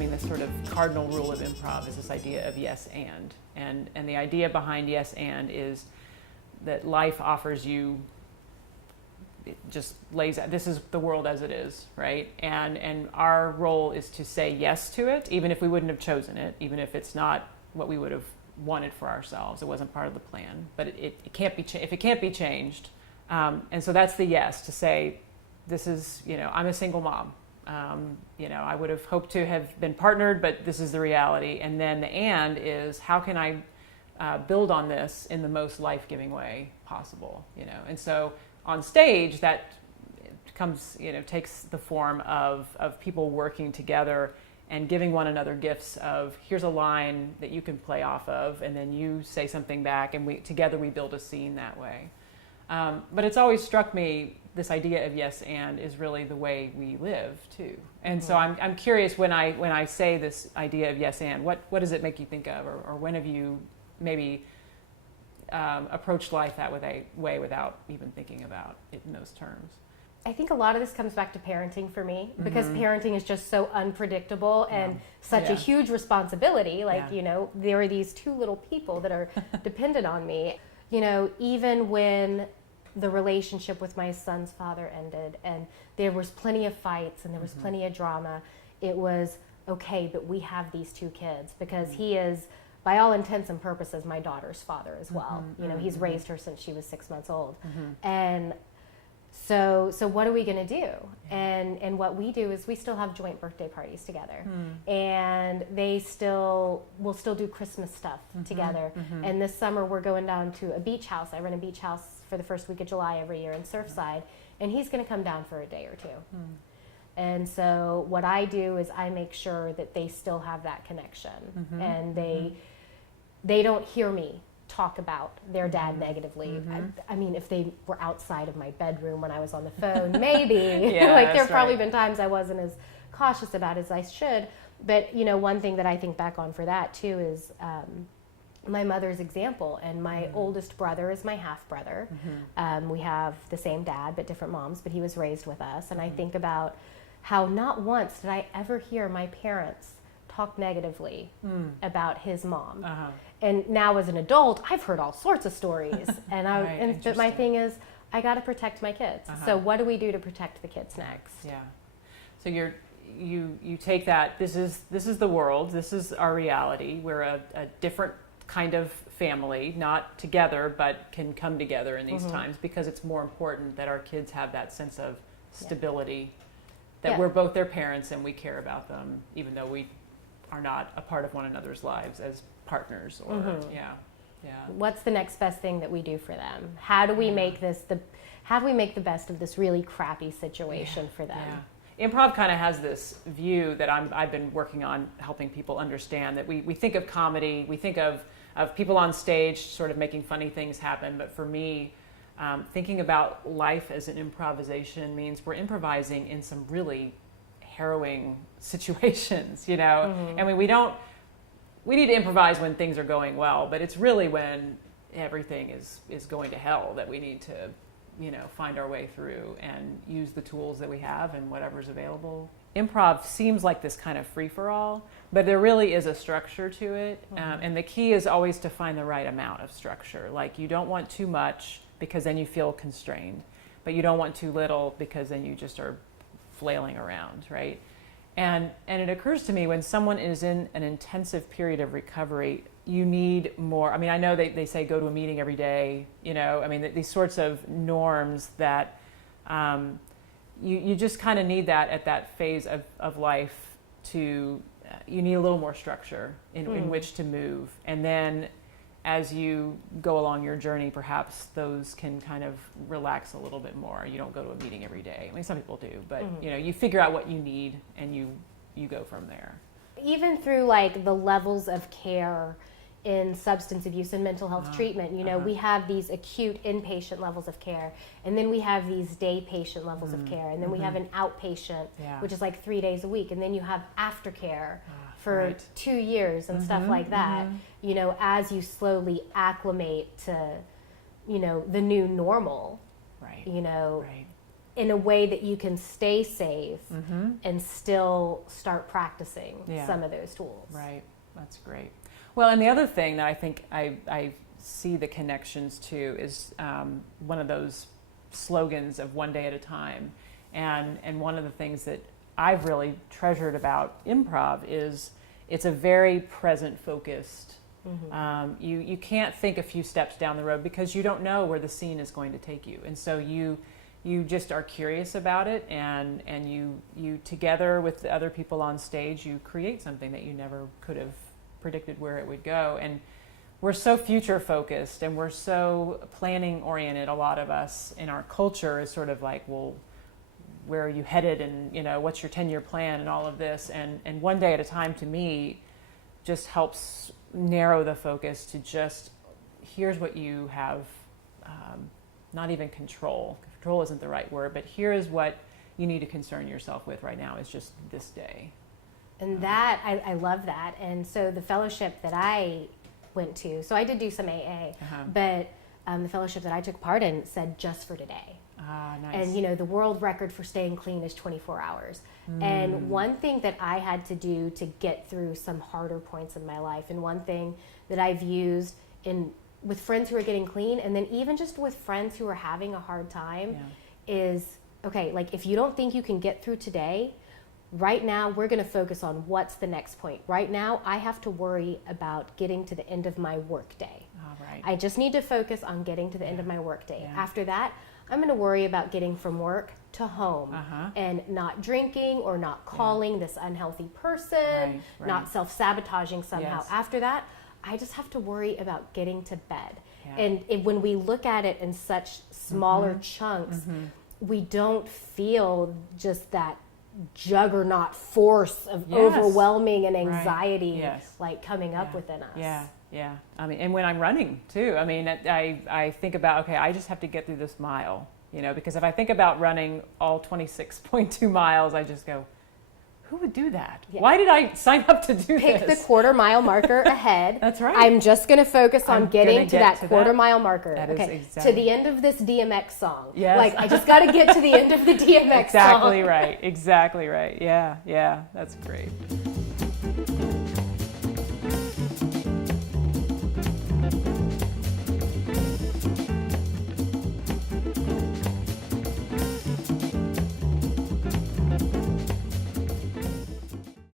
mean, the sort of cardinal rule of improv is this idea of yes and the idea behind yes and is that life offers you, it just lays out, this is the world as it is, right? And our role is to say yes to it, even if we wouldn't have chosen it, even if it's not what we would have wanted for ourselves. It wasn't part of the plan, but it can't be if it can't be changed. And so that's the yes, to say, this is, I'm a single mom. I would have hoped to have been partnered, but this is the reality. And then the and is, how can I build on this in the most life-giving way possible? And so on stage, that comes, takes the form of people working together and giving one another gifts of, here's a line that you can play off of, and then you say something back, and together we build a scene that way. But it's always struck me, this idea of yes and is really the way we live too. And so I'm curious, when I say this idea of yes and, what does it make you think of, or when have you maybe approached life that way without even thinking about it in those terms? I think a lot of this comes back to parenting for me, because parenting is just so unpredictable and such a huge responsibility. There are these two little people that are dependent on me. Even when the relationship with my son's father ended and there was plenty of fights and there was plenty of drama, it was okay, but we have these two kids, because he is, by all intents and purposes, my daughter's father as well. He's raised her since she was 6 months old. And so what are we going to do? And what we do is we still have joint birthday parties together, and we'll still do Christmas stuff together. And this summer we're going down to a beach house. I run a beach house for the first week of July every year in Surfside, and he's going to come down for a day or two. And so what I do is I make sure that they still have that connection, and they don't hear me talk about their dad negatively. I mean, if they were outside of my bedroom when I was on the phone, maybe. There have probably been times I wasn't as cautious about as I should. But, one thing that I think back on for that, too, is my mother's example. And my oldest brother is my half-brother. We have the same dad, but different moms, but he was raised with us. And I think about how not once did I ever hear my parents talk negatively about his mom. And now as an adult, I've heard all sorts of stories. But my thing is, I got to protect my kids. So what do we do to protect the kids next? Yeah. So you take that. This is the world. This is our reality. We're a different kind of family, not together, but can come together in these times, because it's more important that our kids have that sense of stability, that we're both their parents and we care about them, even though we are not a part of one another's lives as partners. Or What's the next best thing that we do for them? How do we make the best of this really crappy situation for them? Improv kind of has this view that I've been working on helping people understand, that we think of comedy, we think of people on stage sort of making funny things happen, but for me, thinking about life as an improvisation means we're improvising in some really harrowing situations, I mean, we need to improvise when things are going well, but it's really when everything is going to hell that we need to, find our way through and use the tools that we have and whatever's available. Improv seems like this kind of free-for-all, but there really is a structure to it, and the key is always to find the right amount of structure. Like, you don't want too much, because then you feel constrained, but you don't want too little, because then you just are flailing around, right? And it occurs to me, when someone is in an intensive period of recovery, you need more. I mean, I know they say go to a meeting every day, I mean, these sorts of norms that you just kind of need that at that phase of life you need a little more structure in which to move. And then as you go along your journey, perhaps those can kind of relax a little bit more. You don't go to a meeting every day. I mean, some people do, but you figure out what you need and you go from there. Even through like the levels of care in substance abuse and mental health treatment, we have these acute inpatient levels of care, and then we have these day patient levels of care, and then we have an outpatient, which is like 3 days a week, and then you have aftercare for 2 years and stuff like that, as you slowly acclimate to, the new normal, in a way that you can stay safe and still start practicing some of those tools. Right. That's great. Well, and the other thing that I think I see the connections to is one of those slogans of one day at a time. And one of the things that I've really treasured about improv is it's a very present focused. You can't think a few steps down the road because you don't know where the scene is going to take you. And so you just are curious about it, and you together with the other people on stage, you create something that you never could have predicted where it would go. And we're so future focused and we're so planning oriented. A lot of us in our culture is sort of like, well, where are you headed, and what's your 10-year plan and all of this, and one day at a time to me just helps narrow the focus to just here's what you have, not even control isn't the right word, but here is what you need to concern yourself with right now is just this day. And that I love that. And so the fellowship that I went to, so I did do some AA, but the fellowship that I took part in said just for today. Ah, nice. And the world record for staying clean is 24 hours. And one thing that I had to do to get through some harder points in my life, and one thing that I've used with friends who are getting clean, and then even just with friends who are having a hard time, is, okay, like if you don't think you can get through today, right now we're going to focus on what's the next point. Right now I have to worry about getting to the end of my work day. Right. I just need to focus on getting to the end of my work day. After that, I'm going to worry about getting from work to home and not drinking or not calling this unhealthy person, not self-sabotaging somehow. After that, I just have to worry about getting to bed. And when we look at it in such smaller chunks, we don't feel just that juggernaut force of overwhelming and anxiety like coming up within us. Yeah. I mean, and when I'm running too, I mean, I think about, okay, I just have to get through this mile, because if I think about running all 26.2 miles, I just go, who would do that? Why did I sign up to do Pick this? the quarter mile marker ahead. That's right. I'm just going to focus on getting to that quarter mile marker. That okay. is exactly. To the end of this DMX song. Yes. Like, I just got to get to the end of the DMX song. Exactly right. Yeah. That's great.